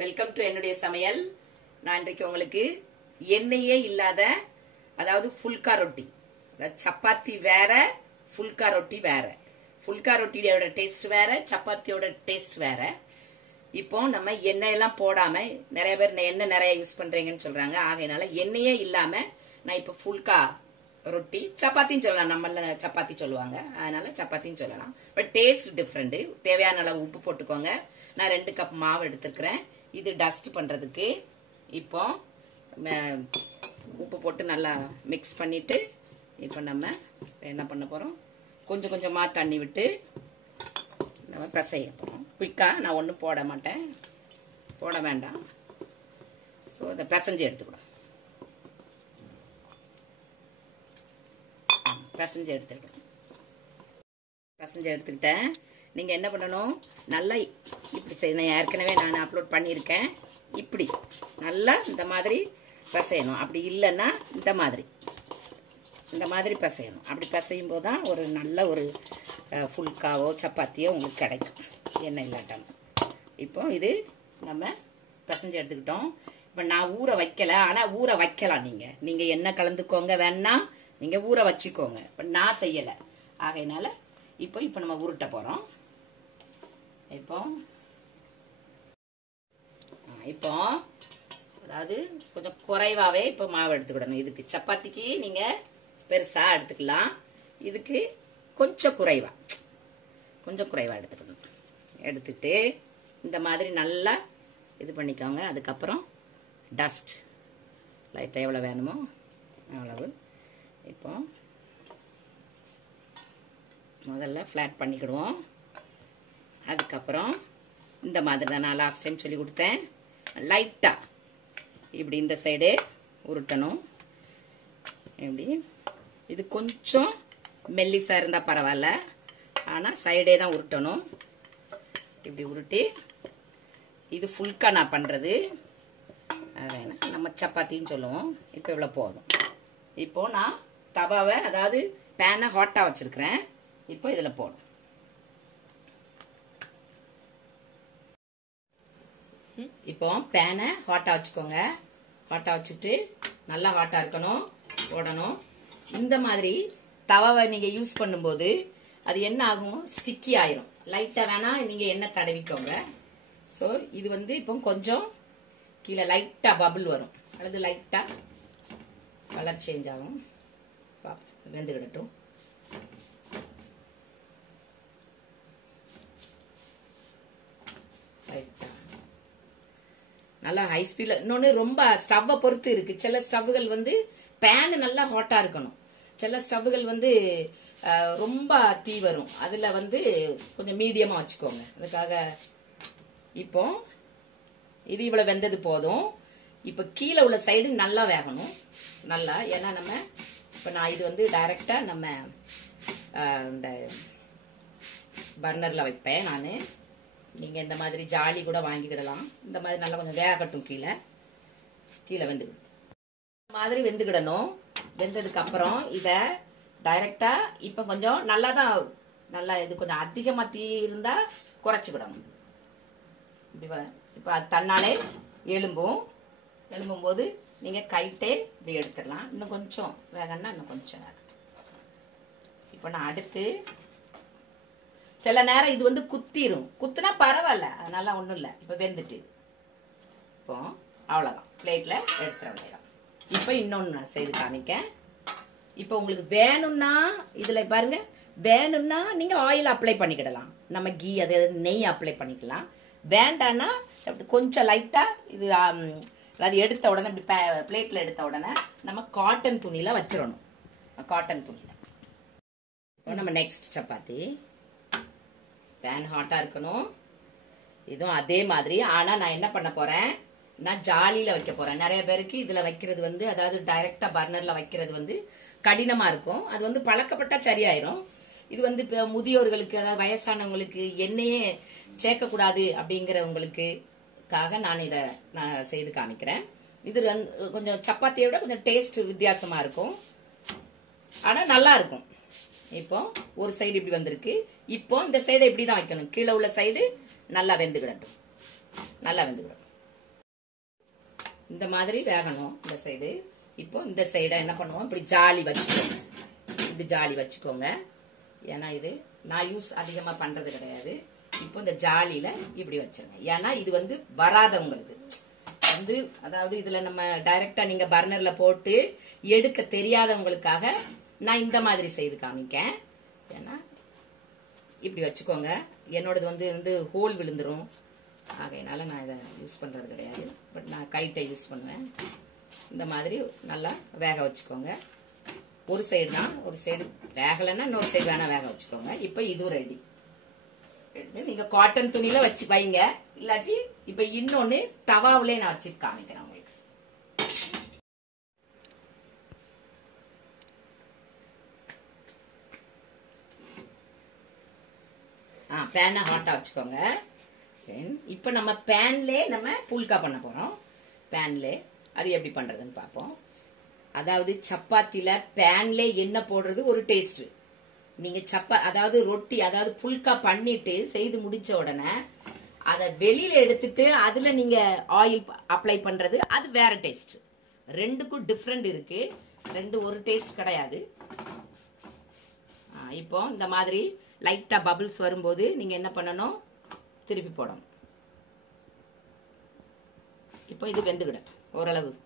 Welcome to என்னுடைய சமையல். நான் இன்றைக்கு உங்களுக்கு எண்ணெயே இல்லாத அதாவது ஃபுல்கா ரொட்டி. அதாவது சப்பாத்தி வேற ஃபுல்கா ரொட்டி வேற. ஃபுல்கா ரொட்டியோட டேஸ்ட் வேற சப்பாத்தியோட டேஸ்ட் வேற. இப்போ நம்ம எண்ணெய் எல்லாம் போடாம நிறைய பேர் எண்ணெய் நிறைய யூஸ் பண்றீங்கன்னு சொல்றாங்க. ஆகையினால எண்ணெயே இல்லாம நான் இப்போ ஃபுல்கா ரொட்டி சப்பாத்தின்னு சொல்லலாம். நம்மள சப்பாத்தி சொல்லுவாங்க. அதனால சப்பாத்தின்னு சொல்லலாம். பட் டேஸ்ட் டிஃப்ரெண்ட் தேவையான அளவு உப்பு போட்டுக்கோங்க. நான் ரெண்டு கப் மாவு எடுத்துக்கிறேன் இது டஸ்ட் பண்ணுறதுக்கு இப்போ ம- உப்பு போட்டு நல்லா மிக்ஸ் பண்ணிவிட்டு இப்போ நம்ம என்ன பண்ண போகிறோம் கொஞ்சம் கொஞ்சமாக தண்ணி விட்டு நம்ம பிசைய போகிறோம் குயிக்காக நான் ஒன்றும் போட மாட்டேன். போட வேண்டாம். ஸோ இதை பிசைஞ்சு எடுத்துக்கணும் பிசைஞ்சு எடுத்துக்கிட்டேன் பிசைஞ்சு எடுத்துக்கிட்டேன். நீங்கள் என்ன பண்ணணும்? நல்லா நான் ஏற்கனவே நான் அப்லோட் பண்ணியிருக்கேன். இப்படி நல்லா இந்த மாதிரி பசையணும். அப்படி இல்லைன்னா இந்த மாதிரி. இந்த மாதிரி பசையணும். அப்படி பசையும் போது தான் ஒரு நல்ல ஒரு ஃபுல்காவோ சப்பாத்தியோ உங்களுக்கு கிடைக்கும். எண்ணெய் இல்லாட்டாலும். இப்போ இது நம்ம பசஞ்சு எடுத்துக்கிட்டோம். இப்போ நான் ஊற வைக்கல. ஆனால் ஊற வைக்கலாம் நீங்கள் நீங்கள் எண்ணெய் கலந்துக்கோங்க. வேணா நீங்கள் ஊற வச்சுக்கோங்க. இப்போ நான் செய்யலை. ஆகையினால இப்போ இப்போ நம்ம உருட்ட போகிறோம் இப்போ இப்போ அதாவது கொஞ்சம் குறைவாகவே இப்போ மாவு எடுத்துக்கிடணும். இதுக்கு சப்பாத்திக்கு நீங்கள் பெருசாக எடுத்துக்கலாம். இதுக்கு கொஞ்சம் குறைவாக கொஞ்சம் குறைவாக எடுத்துக்கணும். எடுத்துட்டு இந்த மாதிரி நல்லா இது பண்ணிக்கோங்க. அதுக்கப்புறம் டஸ்ட் லைட்டாக எவ்வளோ வேணுமோ அவ்வளவு. இப்போ முதல்ல ஃப்ளாட் பண்ணிக்கிடுவோம். அதுக்கப்புறம் இந்த மாதிரி தான் நான் லாஸ்ட் டைம் சொல்லி கொடுத்தேன். லைட்டாக இப்படி இந்த சைடு உருட்டணும். இப்படி. இது கொஞ்சம் மெல்லிசாக இருந்தால் பரவாயில்ல. ஆனால் சைடே தான் உருட்டணும். இப்படி உருட்டி. இது ஃபுல்கா நான் பண்ணுறது வேணா நம்ம சப்பாத்தின்னு சொல்லுவோம். இப்போ இவ்வளோ போதும். இப்போ நான் தவாவை அதாவது பேனை ஹாட்டாக வச்சுருக்கிறேன். இப்போ இதில் போடும் இப்போ பேனை ஹாட்டாக வச்சுக்கோங்க. ஹாட்டாக வச்சுட்டு நல்லா ஹாட்டாக இருக்கணும். போடணும் இந்த மாதிரி தவாவை நீங்கள் யூஸ் பண்ணும்போது அது என்ன ஆகும்? ஸ்டிக்கி ஆயிரும். லைட்டாக வேணால் நீங்கள் எண்ணெய் தடவிக்கோங்க. ஸோ இது வந்து இப்போ கொஞ்சம் கீழே லைட்டாக பபுள் வரும். அல்லது லைட்டாக கலர் சேஞ்ச் ஆகும். பாப்போம் வெந்துக்கிடட்டும் லைட்டாக நல்லா ஹை ஸ்பீட்ல இன்னொன்று ரொம்ப ஸ்டவ்வை பொறுத்து இருக்கு. சில ஸ்டவ்வுகள் வந்து பேனு நல்லா ஹாட்டா இருக்கணும். சில ஸ்டவ்வுகள் வந்து ரொம்ப தீ வரும். அதுல வந்து கொஞ்சம் மீடியமா வச்சுக்கோங்க. அதுக்காக இப்போ இது இவ்வளவு வெந்தது போதும். இப்போ கீழே உள்ள சைடு நல்லா வேகணும். நல்லா. ஏன்னா நம்ம இப்போ நான் இது வந்து டைரக்டா நம்ம இந்த பர்னர்ல வைப்பேன் நான். நீங்கள் இந்த மாதிரி ஜாலி கூட வாங்கிக்கிடலாம். இந்த மாதிரி நல்லா கொஞ்சம் வேகட்டும் கீழே. கீழே வெந்துக்கிடும் இந்த மாதிரி வெந்துக்கிடணும். வெந்ததுக்கு அப்புறம் டைரெக்டாக இப்போ கொஞ்சம் நல்லா தான் நல்லா இது கொஞ்சம் அதிகமாக தீ இருந்தால் குறைச்சிக்கிடணும். இப்படி இப்போ அது தன்னாலே எலும்பும் எலும்பும் போது நீங்கள் கைட்டே இப்படி எடுத்துடலாம். இன்னும் கொஞ்சம். வேகன்னா இன்னும் கொஞ்சம். வேகட்டும் இப்போ நான் அடுத்து சில நேரம் இது வந்து குத்திரும். குத்துனா பரவாயில்ல. அதனால ஒன்றும் இல்லை. இப்போ வெந்துட்டு. இது. இப்போ அவ்வளோதான் பிளேட்டில் எடுத்துட வேண்டியதான். இப்போ இன்னொன்று நான் செய்து காமிக்கேன். இப்போ உங்களுக்கு வேணும்னா இதில் பாருங்க. வேணும்னா நீங்கள் ஆயில் அப்ளை பண்ணிக்கிடலாம். நம்ம கீ அது நெய் அப்ளை பண்ணிக்கலாம். வேண்டான்னா கொஞ்சம் லைட்டாக இது அது எடுத்த உடனே இப்படி பிளேட்டில் எடுத்த உடனே நம்ம காட்டன் துணியில் வச்சிடணும். காட்டன் துணியில். இப்போ நம்ம நெக்ஸ்ட் சப்பாத்தி. பேன் ஹாட்டா இருக்கணும். இதுவும் அதே மாதிரி. ஆனா நான் என்ன பண்ண போறேன்? நான் ஜாலியில வைக்க போறேன். நிறைய பேருக்கு இதுல வைக்கிறது வந்து அதாவது டைரக்டா பர்னர்ல வைக்கிறது வந்து கடினமா இருக்கும். அது வந்து பழக்கப்பட்டா சரியாயிரும். இது வந்து இப்ப முதியோர்களுக்கு அதாவது வயசானவங்களுக்கு எண்ணெயே சேர்க்கக்கூடாது அப்படிங்கிறவங்களுக்குக்காக நான் இதை நான் செய்து காமிக்கிறேன். இது கொஞ்சம் சப்பாத்தியை விட கொஞ்சம் டேஸ்ட் வித்தியாசமா இருக்கும். ஆனா நல்லா இருக்கும். இப்போ ஒரு சைடு இப்படி வந்திருக்கு. இப்போ இந்த சைடு இப்படி தான் வைக்கணும். கீழே உள்ள சைடு நல்லா வெந்துக்கிடட்டும் நல்லா வெந்துக்கிடட்டும் இந்த மாதிரி வேகணும் இந்த சைடு. இப்போ இந்த சைடை என்ன பண்ணுவோம்? இப்படி ஜாலி வச்சுக்கோங்க. இப்படி ஜாலி வச்சுக்கோங்க. ஏன்னா இது நான் யூஸ் அதிகமா பண்றது கிடையாது. இப்போ இந்த ஜாலியில இப்படி வச்சிருங்க. ஏன்னா இது வந்து வராதவங்களுக்கு வந்து அதாவது இதுல நம்ம டைரக்டா நீங்க பர்னர்ல போட்டு எடுக்க தெரியாதவங்களுக்காக நான் இந்த மாதிரி செய்து காமிக்கேன். ஏன்னா இப்படி வச்சுக்கோங்க. என்னோடது வந்து வந்து ஹோல் விழுந்துரும். ஆகையினால நான் இதை யூஸ் பண்ணுறது கிடையாது. பட் நான் கைட்டை யூஸ் பண்ணுவேன். இந்த மாதிரி நல்லா வேக வச்சுக்கோங்க. ஒரு சைடு தான் ஒரு சைடு வேகலைன்னா இன்னொரு சைடு வேணால் வேக வச்சுக்கோங்க. இப்போ இதுவும் ரெடி நீங்கள் காட்டன் துணியில் வச்சு வைங்க. இல்லாட்டி இப்போ இன்னொன்று தவாவிலே நான் வச்சு காமிக்கிறேன் உங்களுக்கு ஆ பேனை ஹாட்டாக வச்சுக்கோங்க. இப்போ நம்ம பேன்லே நம்ம புல்கா பண்ண போகிறோம் பேன்லே அது எப்படி பண்ணுறதுன்னு பார்ப்போம். அதாவது சப்பாத்தியில் பேன்லே என்ன போடுறது ஒரு டேஸ்ட்டு நீங்கள் சப்பா அதாவது ரொட்டி அதாவது புல்கா பண்ணிட்டு செய்து முடித்த உடனே அதை வெளியில் எடுத்துட்டு அதில் நீங்கள் ஆயில் அப்ளை பண்ணுறது அது வேற டேஸ்ட் ரெண்டுக்கும் டிஃப்ரெண்ட் இருக்குது ரெண்டு ஒரு டேஸ்ட் கிடையாது. இப்போ இந்த மாதிரி லைட்டாக பபிள்ஸ் வரும்போது நீங்கள் என்ன பண்ணணும்? திருப்பி போடணும். இப்போ இது வெந்துக்கிடும் ஓரளவு.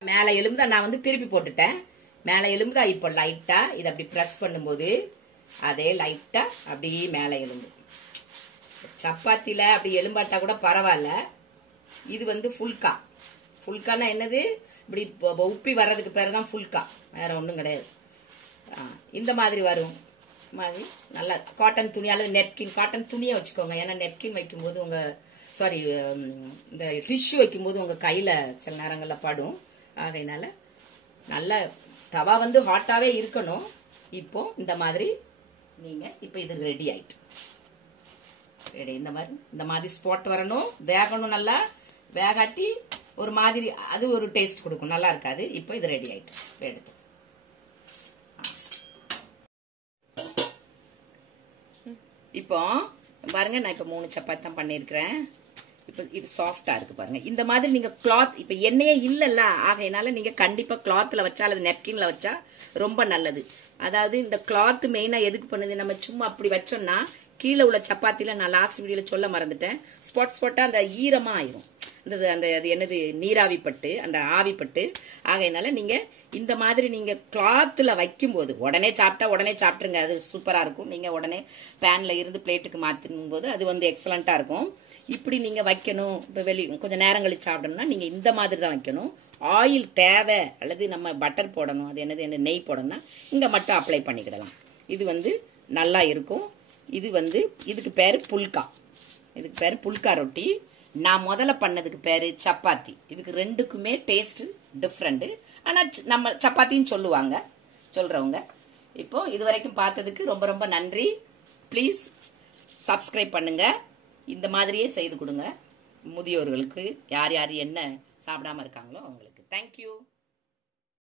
மேலே எலும்புதா நான் வந்து திருப்பி போட்டுட்டேன். மேலே எலும்புதா இப்போ லைட்டாக இதை அப்படி ப்ரெஸ் பண்ணும்போது அதே லைட்டாக அப்படியே மேலே எலும்பு. சப்பாத்தியில் அப்படி எலும்பாட்டா கூட பரவாயில்ல. இது வந்து ஃபுல்கா. ஃபுல்கானா என்னது? இப்படி உப்பி வர்றதுக்கு பேர் தான் ஃபுல்கா. வேற ஒன்றும் கிடையாது. ஆ, இந்த மாதிரி வரும். மாதிரி. நல்லா காட்டன் துணி அல்லது நெப்கின் காட்டன் துணியை வச்சுக்கோங்க. ஏன்னா நெப்கின் வைக்கும்போது உங்க சாரி இந்த டிஷ்யூ வைக்கும்போது உங்க கையில சில நேரங்களில் படும். ஆகையினால நல்ல தவா வந்து ஹாட்டாவே இருக்கணும். இப்போ இந்த மாதிரி நீங்க இப்போ இது ரெடி ஆயிட்டு. ரெடி இந்த மாதிரி இந்த மாதிரி ஸ்பாட் வரணும். வேகணும் நல்லா. வேகாட்டி ஒரு மாதிரி அது ஒரு டேஸ்ட் கொடுக்கும். நல்லா இருக்காது. இப்போ இது ரெடி ஆயிட்டு. எடுத்து இப்போ பாருங்க நான் இப்போ மூணு சப்பாத்தி தான் பண்ணியிருக்கிறேன். இப்போ இது சாஃப்டா இருக்கு பாருங்க. இந்த மாதிரி நீங்க கிளாத் இப்போ எண்ணெயே இல்லைல்ல. ஆகையினால நீங்க கண்டிப்பா கிளாத்ல வச்சா அல்லது நெப்கின்ல வச்சா ரொம்ப நல்லது. அதாவது இந்த கிளாத் மெயினா எதுக்கு பண்ணுது? நம்ம சும்மா அப்படி வச்சோம்னா கீழே உள்ள சப்பாத்தில நான் லாஸ்ட் வீடியோல சொல்ல மறந்துட்டேன். ஸ்பாட் ஸ்பாட்டா அந்த ஈரமா ஆயிரும். இந்த அந்த அது என்னது? நீராவிப்பட்டு அந்த ஆவிப்பட்டு. ஆகையினால நீங்க இந்த மாதிரி நீங்க வைக்கும் வைக்கும்போது உடனே சாப்பிட்டா உடனே சாப்பிட்டுருங்க. அது சூப்பரா இருக்கும். நீங்க உடனே பேன்ல இருந்து பிளேட்டுக்கு மாத்தும் போது அது வந்து எக்ஸலண்டா இருக்கும். இப்படி நீங்க வைக்கணும். இப்போ வெளி கொஞ்சம் நேரம் கழிச்சு சாப்பிடணும்னா நீங்க இந்த மாதிரி தான் வைக்கணும். ஆயில் தேவை அல்லது நம்ம பட்டர் போடணும். அது என்னது? என்ன நெய் போடணும்னா இங்க மட்டும் அப்ளை பண்ணிக்கிடலாம். இது வந்து நல்லா இருக்கும். இது வந்து இதுக்கு பேர் புல்கா. இதுக்கு பேர் புல்கா ரொட்டி. நான் முதல்ல பண்ணதுக்கு பேர் சப்பாத்தி. இதுக்கு ரெண்டுக்குமே டேஸ்ட்டு டிஃப்ரெண்ட்டு ஆனால் நம்ம சப்பாத்தின்னு சொல்லுவாங்க. சொல்கிறவங்க இப்போ இது வரைக்கும் பார்த்ததுக்கு ரொம்ப ரொம்ப நன்றி. ப்ளீஸ் சப்ஸ்கிரைப் பண்ணுங்கள் இந்த மாதிரியே செய்து கொடுங்க. முதியோர்களுக்கு யார் யார் என்ன சாப்பிடாம இருக்காங்களோ அவங்களுக்கு. தேங்க்யூ